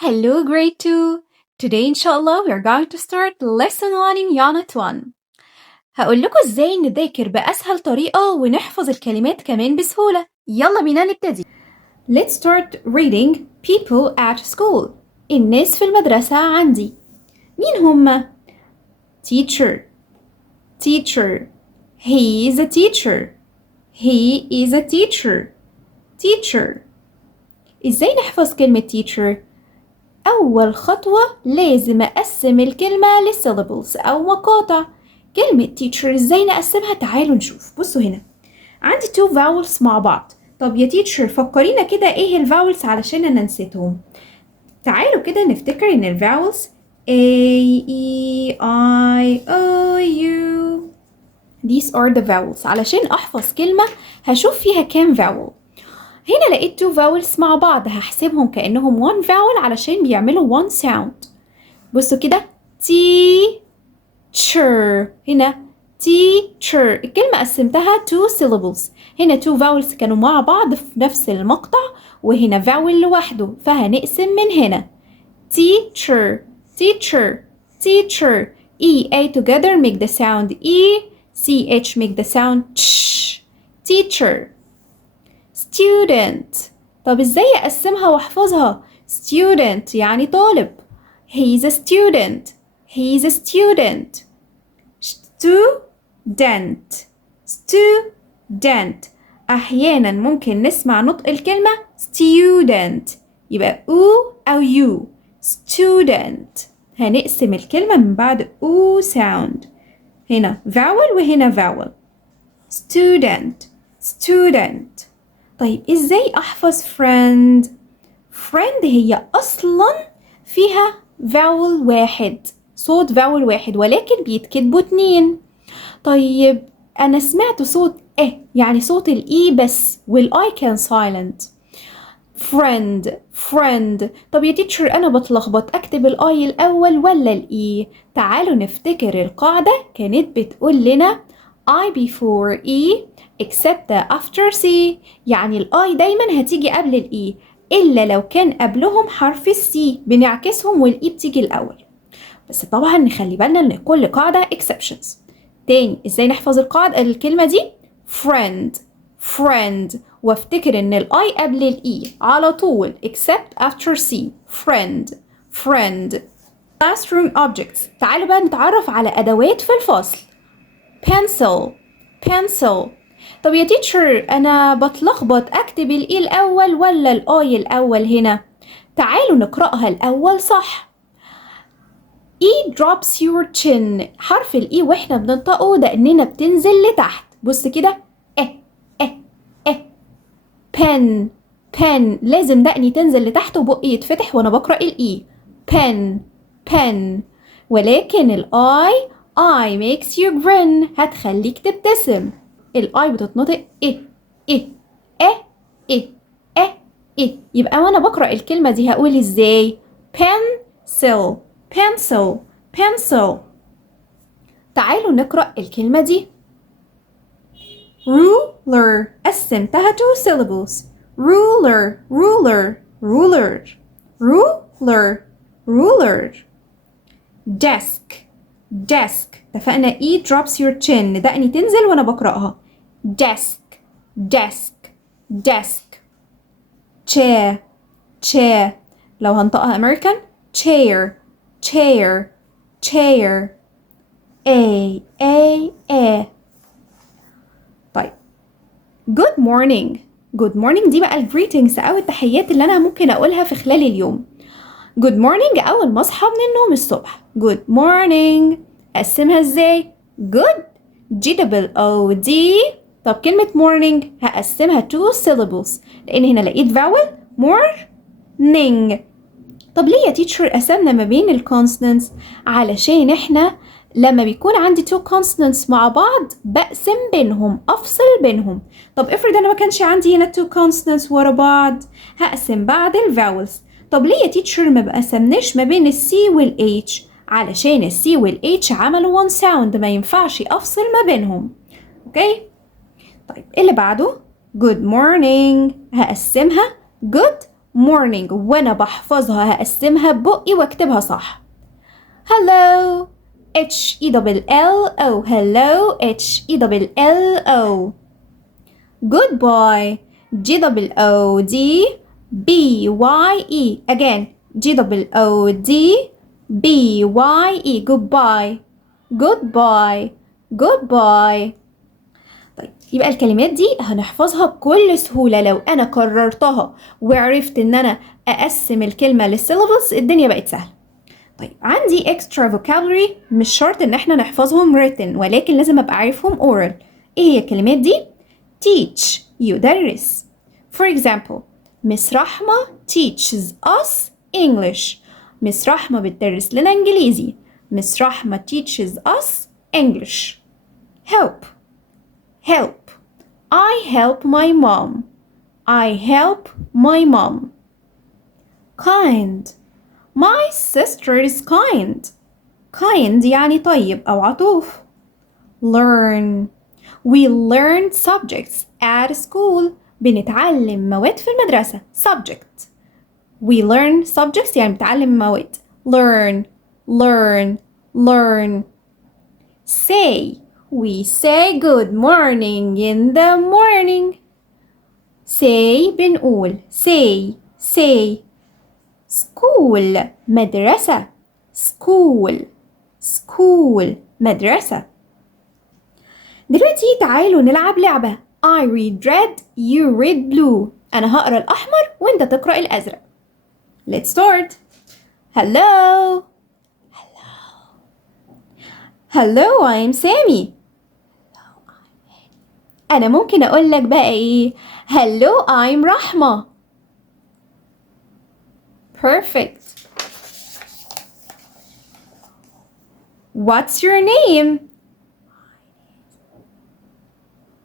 Hello, grade 2. Today, inshallah, we are going to start lesson 1 in unit 1. هقول لكم ازاي نذاكر بأسهل طريقة ونحفظ الكلمات كمان بسهولة. يلا بينا نبتدي. Let's start reading people at school. الناس في المدرسة عندي. مين هما؟ Teacher. Teacher. He is a teacher. He is a teacher. Teacher. ازاي نحفظ كلمة teacher؟ أول خطوة لازم أقسم الكلمة للsyllables أو مقاطع. كلمة teacher إزاي نقسمها؟ تعالوا نشوف. بصوا هنا عندي two vowels مع بعض. طب يا teacher فكرينا كده إيه الفاولز علشان أنا نسيتهم. تعالوا كده نفتكر إن الفاولز A, E, I, O, U. These are the vowels. علشان أحفظ كلمة هشوف فيها كام vowel. هنا لقيت two vowels مع بعض هحسبهم كأنهم one vowel علشان بيعملوا one sound. بصوا كده teacher. هنا teacher الكلمة قسمتها two syllables. هنا two vowels كانوا مع بعض في نفس المقطع وهنا vowel لوحده فهنقسم من هنا teacher teacher teacher E A together make the sound E CH make the sound ch. Teacher. Student. طب ازاي اقسمها واحفظها؟ Student يعني طالب. He's a student. He's a student. Student. Student. احيانا ممكن نسمع نطق الكلمة student يبقى او او يو. Student. هنقسم الكلمة من بعد او sound. هنا vowel وهنا vowel. Student. Student. طيب ازاي احفظ friend؟ friend هي اصلا فيها vowel واحد صوت vowel واحد ولكن بيتكتبوا 2. طيب انا سمعت صوت يعني صوت الاي بس والاي كان silent. friend friend. طب يا teacher انا بتلخبط اكتب الاي الاول ولا الاي؟ تعالوا نفتكر القاعدة كانت بتقول لنا I before E except after C. يعني الآي دايما هتيجي قبل الإي إلا لو كان قبلهم حرف السي بنعكسهم والإي بتيجي الأول. بس طبعا نخلي بالنا إن كل قاعدة exceptions. تاني إزاي نحفظ الكلمة دي؟ friend friend وافتكر إن الآي قبل الإي على طول except after C. friend friend. classroom objects. تعالوا بقى نتعرف على أدوات في الفصل. pencil pencil. طب يا teacher أنا بتلخبط أكتب الإي الأول ولا الآي الأول هنا؟ تعالوا نقرأها الأول صح. E drops your chin. حرف الإي وإحنا بننطقه دقننا بتنزل لتحت. بص كده pen pen لازم دقني تنزل لتحت وبقي يتفتح وأنا بقرأ الإي. pen pen. ولكن الآي I makes you grin هتخليك تبتسم. الآي بتتنطق يبقى وانا بقرأ الكلمة دي هقول ازاي؟ pencil pencil pencil. تعالوا نقرأ الكلمة دي. ruler قسمتها two syllables. ruler ruler ruler ruler ruler. desk desk اتفقنا E drops your chin دقني تنزل وانا بقرأها. desk desk desk. chair chair لو هنطقها American chair chair chair. a. طيب good morning good morning دي بقى greetings أو التحيات اللي أنا ممكن أقولها في خلال اليوم. good morning أول ما أصحى من النوم الصبح. good morning. أقسمها إزاي؟ good G double O D. طب كلمة morning هقسمها two syllables لأن هنا لقيت vowel morning. طب ليه يا teacher قسمنا ما بين الكونسونانتس؟ علشان إحنا لما بيكون عندي two consonants مع بعض بقسم بينهم أفصل بينهم. طب افرض أنا ما كانش عندي هنا two consonants ورا بعض هقسم بعد الفاولز. طب ليه يا teacher ما بقسمناش ما بين السي والH؟ علشان السي والH عملوا one sound ما ينفعش أفصل ما بينهم. اوكي؟ طيب اللي بعده good morning هقسمها good morning وأنا بحفظها هقسمها ببقي واكتبها صح. hello H-E-L-L-O hello H-E-L-L-O. goodbye G-O-O-D-B-Y-E again G-O-O-D-B-Y-E goodbye goodbye goodbye. طيب يبقى الكلمات دي هنحفظها بكل سهولة لو أنا كررتها وعرفت إن أنا أقسم الكلمة للسيلابلز الدنيا بقت سهلة. طيب عندي extra vocabulary مش شرط إن احنا نحفظهم written ولكن لازم أبقى عارفهم oral. إيه هي الكلمات دي؟ teach يدرس. For example Miss رحمة teaches us English. Miss رحمة بتدرس لنا إنجليزي. Miss رحمة teaches us English. help help I help my mom. I help my mom. kind my sister is kind. kind يعني طيب أو عطوف. learn we learn subjects at school. بنتعلم مواد في المدرسة. subject we learn subjects يعني بنتعلم مواد. learn learn learn. say we say good morning in the morning. say بنقول say say. school مدرسة. school school مدرسة. دلوقتي تعالوا نلعب لعبة. I read red you read blue. أنا هقرأ الأحمر وأنت تقرأ الأزرق. Let's start. hello hello I'm Sammy. أنا ممكن أقول لك بقى إيه hello I'm رحمة. perfect. what's your name?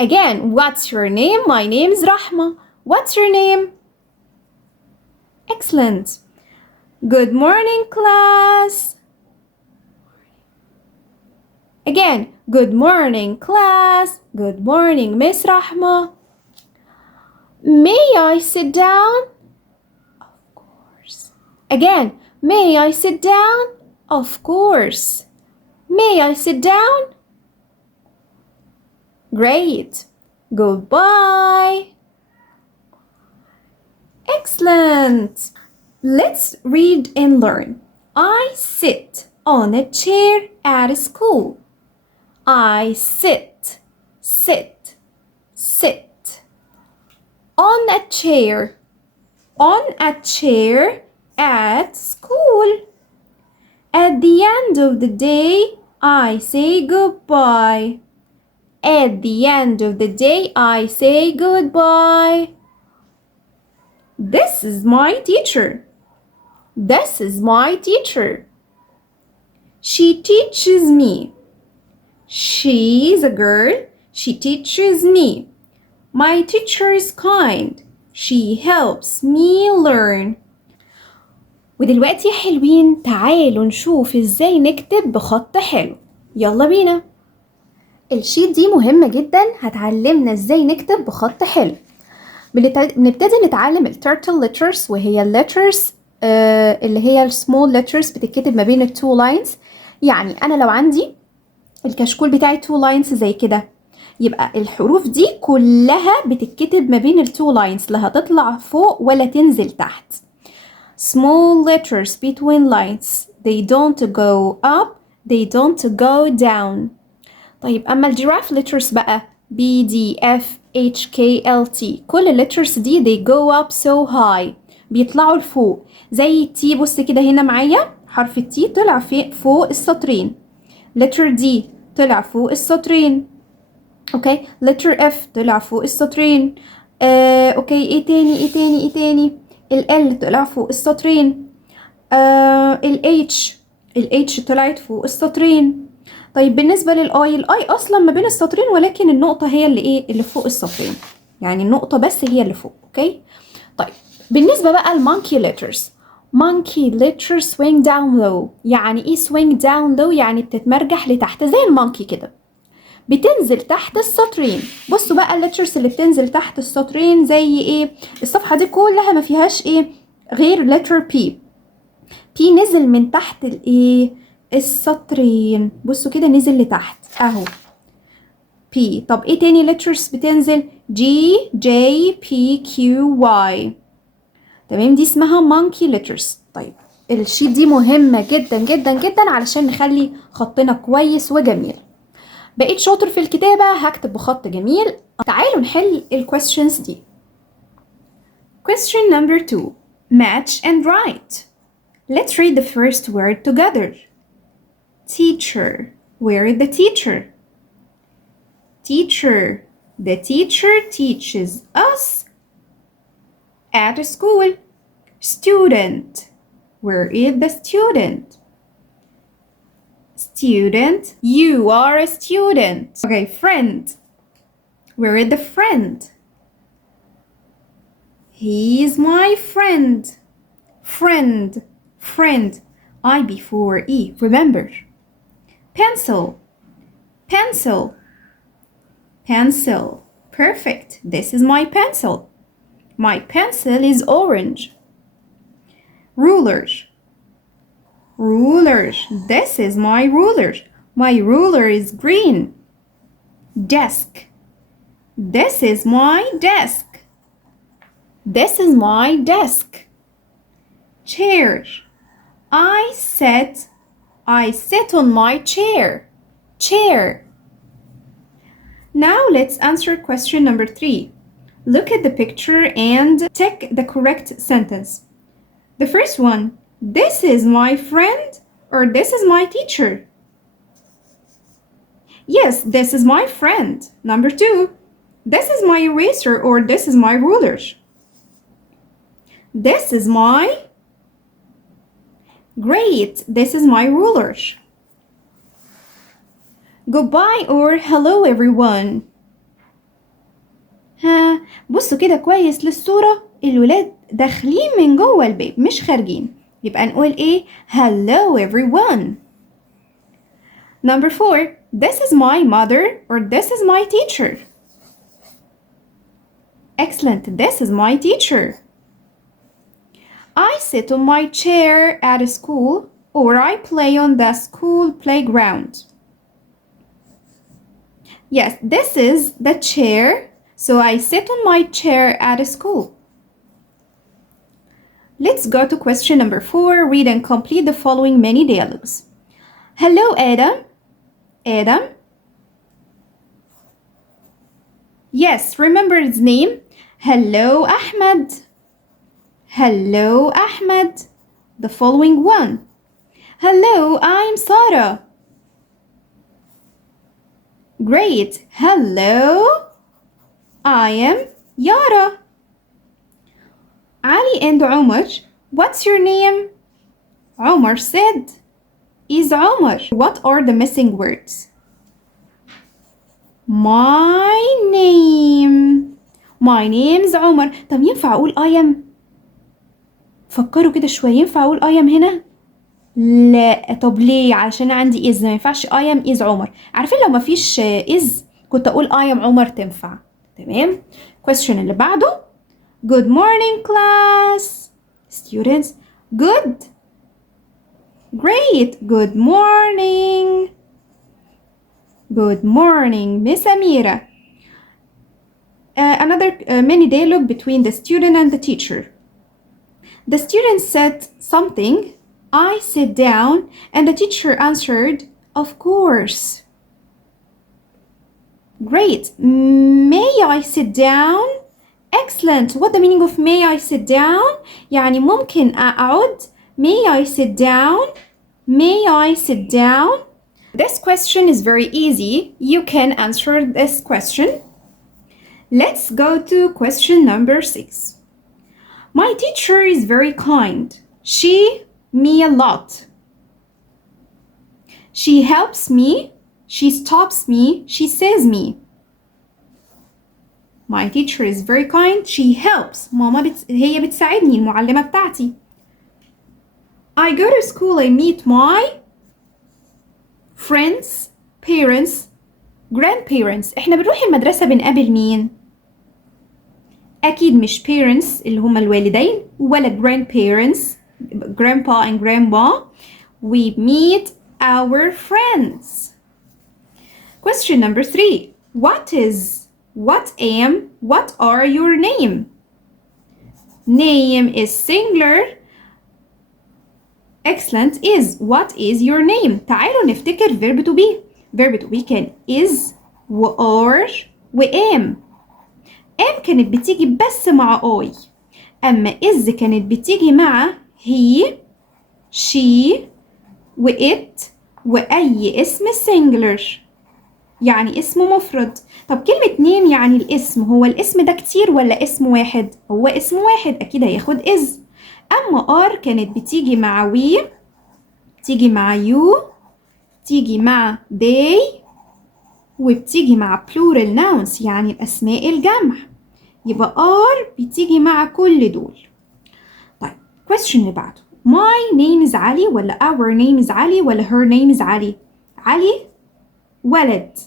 again what's your name? my name is رحمة. what's your name? excellent. good morning class. again good morning class. good morning Miss رحمة. may I sit down? of course. again may I sit down? of course. may I sit down? great. goodbye. excellent. let's read and learn. I sit on a chair at school. I sit sit sit on a chair at school. at the end of the day I say goodbye. at the end of the day I say goodbye. this is my teacher. this is my teacher. she teaches me. she's a girl. she teaches me. my teacher is kind. she helps me learn. ودلوقتي يا حلوين تعالوا نشوف ازاي نكتب بخط حلو. يلا بينا. الشيت دي مهمة جدا هتعلمنا ازاي نكتب بخط حلو. بنبتدي نتعلم التيرتل letters وهي الليترز اللي هي السمول letters بتتكتب ما بين التو لاينز. يعني انا لو عندي الكشكول بتاعي تو لاينز زي كده يبقى الحروف دي كلها بتتكتب ما بين التو لاينز لا هتطلع فوق ولا تنزل تحت. small letters between lines they don't go up they don't go down. طيب أما الجراف letters بقى B D F H K L T كل letters دي they go up so high بيطلعوا لفوق. زي T بص كده هنا معايا حرف T طلع فوق السطرين. letter D طلع فوق السطرين. اوكي letter F طلع فوق السطرين. اوكي ايه تاني ال L طلع فوق السطرين. ال H طلعت فوق السطرين. طيب بالنسبة للآي أصلا ما بين السطرين ولكن النقطة هي اللي فوق السطرين. يعني النقطة بس هي اللي فوق. اوكي طيب بالنسبة بقى المونكي letters. monkey letters swing down low. يعني ايه swing down low؟ يعني بتتمرجح لتحت زي المونكي كده بتنزل تحت السطرين. بصوا بقى الليترز اللي بتنزل تحت السطرين زي ايه؟ الصفحة دي كلها ما فيهاش ايه؟ غير letter P. P نزل من تحت الايه؟ السطرين. بصوا كده نزل لتحت اهو P. طب ايه تاني letters بتنزل؟ G J P Q Y. تمام، دي اسمها monkey letters. طيب الشيت دي مهمة جدا جدا جدا علشان نخلي خطنا كويس وجميل. بقيت شاطر في الكتابة هكتب بخط جميل. تعالوا نحل الquestions دي. Question number 2. Match and write. Let's read the first word together. Teacher. Where is the teacher? Teacher. The teacher teaches us at school. Student. Where is the student? Student. You are a student. Okay, friend. Where is the friend? He is my friend. Friend. Friend. I before E. Remember. Pencil. Pencil. Pencil. Perfect. This is my pencil. My pencil is orange. Ruler. Ruler. This is my ruler. My ruler is green. Desk. This is my desk. This is my desk. Chair. I sit on my chair. Chair. Now let's answer question number 3. Look at the picture and tick the correct sentence. The first one, this is my friend or this is my teacher? Yes, this is my friend. Number 2, this is my eraser or this is my ruler? This is my... Great, this is my ruler. Goodbye or hello everyone. ها بصوا كده كويس للصورة، الولاد داخلين من جوه الباب مش خارجين، يبقى نقول ايه؟ hello everyone. Number 4, this is my mother or this is my teacher? Excellent, this is my teacher. I sit on my chair at school or I play on the school playground. Yes, this is the chair, so I sit on my chair at school. Let's go to question number 4. Read and complete the following mini dialogues. Hello, Adam. Adam? Yes, remember his name? Hello, Ahmed. Hello, Ahmed. The following one. Hello, I'm Sarah. Great. Hello, I am Yara. Ali and Omar, what's your name? Omar said, is Omar. What are the missing words? My name. My name's Omar. طب ينفع أقول I am؟ فكروا كده شوية، ينفع أقول I am هنا؟ لا. طب ليه؟ علشان عندي is، ما ينفعش I am is عمر. عارفين لو ما فيش is كنت أقول I am عمر تنفع. تمام. question اللي بعده. Good morning class. Students. Good. Great. Good morning. Good morning Miss Amira. Another mini dialogue between the student and the teacher. The student said something. I sit down and the teacher answered, of course. Great. May I sit down? Excellent. What the meaning of may I sit down? يعني ممكن أقعد. May I sit down? May I sit down? This question is very easy. You can answer this question. Let's go to question number 6. My teacher is very kind. She me a lot. She helps me. She stops me. She says me. My teacher is very kind. She helps. هي بتساعدني، المعلمة بتاعتي. I go to school. I meet my friends, parents, grandparents. احنا بنروح المدرسة بنقابل مين؟ أكيد مش parents اللي هما الوالدين ولا grandparents grandpa and grandma. We meet our friends. Question number 3. What is, what am, what are your name? Name is singular. Excellent. Is, what is your name? تعالوا نفتكر verb to be. verb to be كان is و are و am. am كانت بتيجي بس مع I. أما is كانت بتيجي مع he, she و it وأي اسم singular يعني اسم مفرد. طب كلمة name يعني الاسم، هو الاسم ده كتير ولا اسم واحد؟ هو اسم واحد، أكيد هياخد is. أما are كانت بتيجي مع we، بتيجي مع you، بتيجي مع they، وبتيجي مع plural nouns يعني الأسماء الجمع. يبقى are بتيجي مع كل دول. طيب question اللي بعده. My name is علي ولا our name is علي ولا her name is علي؟ علي ولد.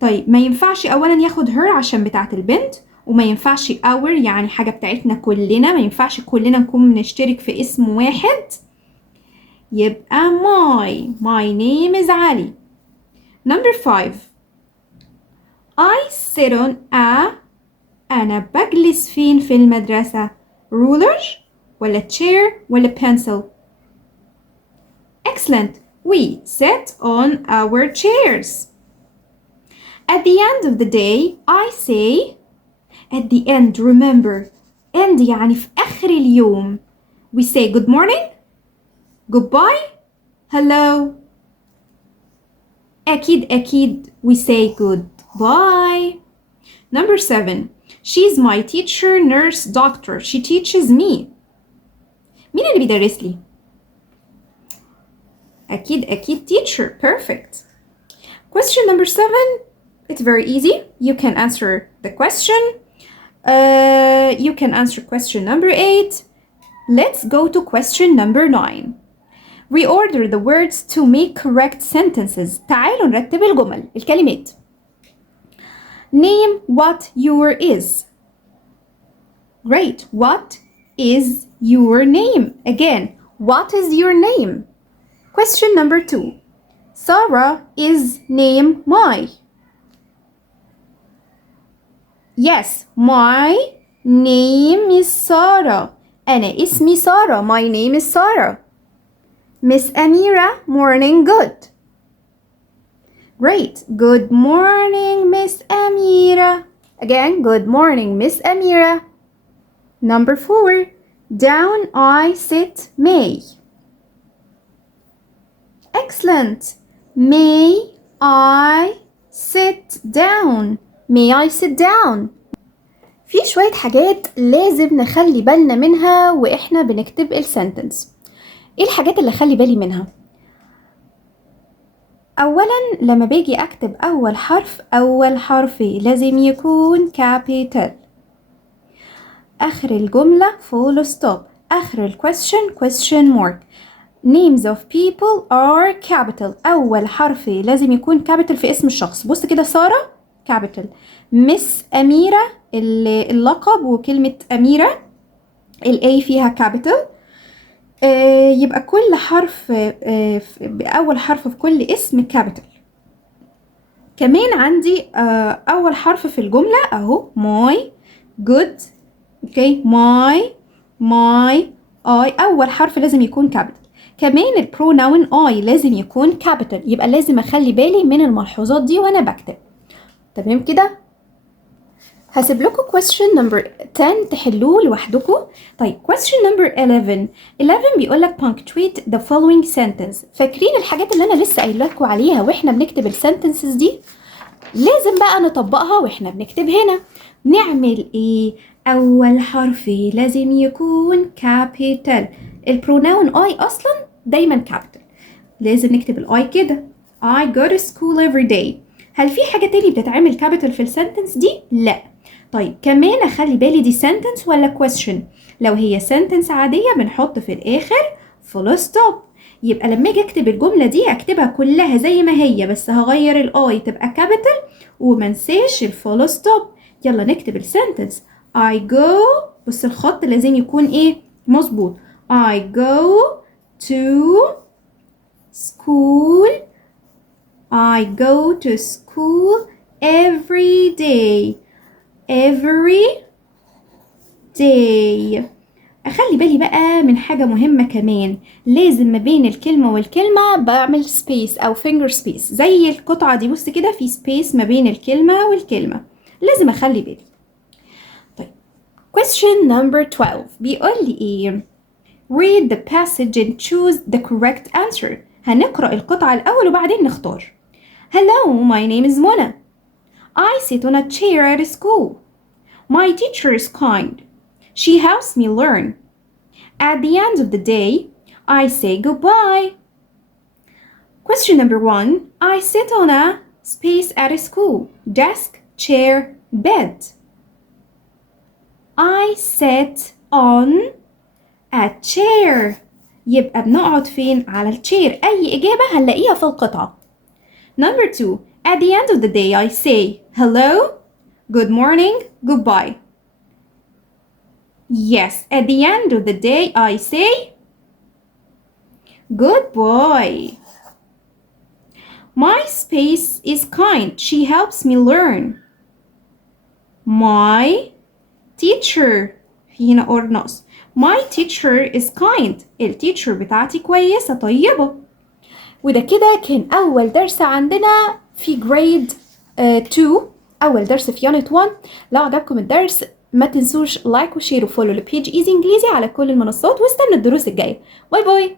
طيب ما ينفعش أولا ياخد her عشان بتاعة البنت، وما ينفعش our يعني حاجة بتاعتنا كلنا، ما ينفعش كلنا نكون بنشترك في اسم واحد. يبقى my name is علي. Number 5. I sit on a، أنا بجلس فين في المدرسة؟ ruler ولا chair ولا pencil؟ Excellent. We sit on our chairs. At the end of the day, I say, at the end, remember, end يعني في آخر اليوم. We say good morning, goodbye, hello. أكيد we say goodbye. Number 7. She's my teacher, nurse, doctor. She teaches me. مين اللي بيدرس لي؟ أكيد teacher. Perfect. Question number 7. It's very easy. You can answer the question. You can answer question number 8. Let's go to question number 9. Reorder the words to make correct sentences. تعالوا نرتب الكلمات. Name what your is. Great. What is your name? Again, what is your name? Question number 2. Sarah is name my. Yes, my name is Sarah. أنا اسمي سارة. My name is Sarah. Miss Amira, morning good. Great. Good morning, Miss Amira. Again, good morning, Miss Amira. Number 4. Down I sit May. Excellent. May I sit down. May I sit down. في شوية حاجات لازم نخلي بالنا منها وإحنا بنكتب السنتنس. إيه الحاجات اللي خلي بالي منها؟ أولاً لما باجي أكتب أول حرف لازم يكون capital. آخر الجملة full stop. آخر الquestion question mark. Names of people are capital. أول حرف لازم يكون capital في اسم الشخص. بص كده سارة capital. مس أميرة اللقب وكلمة أميرة A فيها capital. يبقى كل حرف أول حرف في كل اسم capital. كمان عندي أول حرف في الجملة أهو my good. okay my I أول حرف لازم يكون capital. كمان البروناون I لازم يكون capital. يبقى لازم أخلي بالي من الملحوظات دي وأنا بكتب. تمام كده؟ هسيب لكم question number 10 تحلوه لوحدكم. طيب question number 11 بيقول لك punctuate the following sentence. فاكرين الحاجات اللي أنا لسه قايله لكم عليها وإحنا بنكتب السنتنسز دي؟ لازم بقى نطبقها وإحنا بنكتب هنا. نعمل إيه؟ أول حرف لازم يكون capital. البروناون I أصلا دايما capital. لازم نكتب الI كده. I go to school every day. هل في حاجة تاني بتتعمل capital في السنتنس دي؟ لا. طيب كمان أخلي بالي دي sentence ولا question. لو هي sentence عادية بنحط في الآخر full stop. يبقى لما اجي اكتب الجملة دي اكتبها كلها زي ما هي، بس هغير الاي تبقى كابيتال ومنساش الفول ستوب. يلا نكتب السنتنس. I go، بص الخط لازم يكون ايه مظبوط. I go to school. I go to school every day. Every day. أخلي بالي بقى من حاجة مهمة كمان، لازم ما بين الكلمة والكلمة بعمل سبيس أو فينجر سبيس، زي القطعة دي بص كده في سبيس ما بين الكلمة والكلمة، لازم أخلي بالي. طيب question number 12 بيقول لي إيه؟ read the passage and choose the correct answer. هنقرأ القطعة الأول وبعدين نختار. Hello, my name is Mona. I sit on a chair at school. My teacher is kind. She helps me learn. At the end of the day, I say goodbye. Question number 1. I sit on a space at a school. Desk, chair, bed. I sit on a chair. يبقى بنقعد فين؟ على الشير. أي إجابة هنلاقيها في القطعة. Number 2. At the end of the day, I say hello, good morning, goodbye. Yes, at the end of the day, I say goodbye. My space is kind. She helps me learn. My teacher. في هنا or ناقص. My teacher is kind. التيتشر بتاعتي كويسة طيبة. وده كده كان أول درس عندنا في جريد 2، أول درس في يونت 1. لو عجبكم الدرس ما تنسوش لايك وشير وفولو لبيج ايزي انجليزي على كل المنصات، واستنوا الدروس الجاية. باي باي.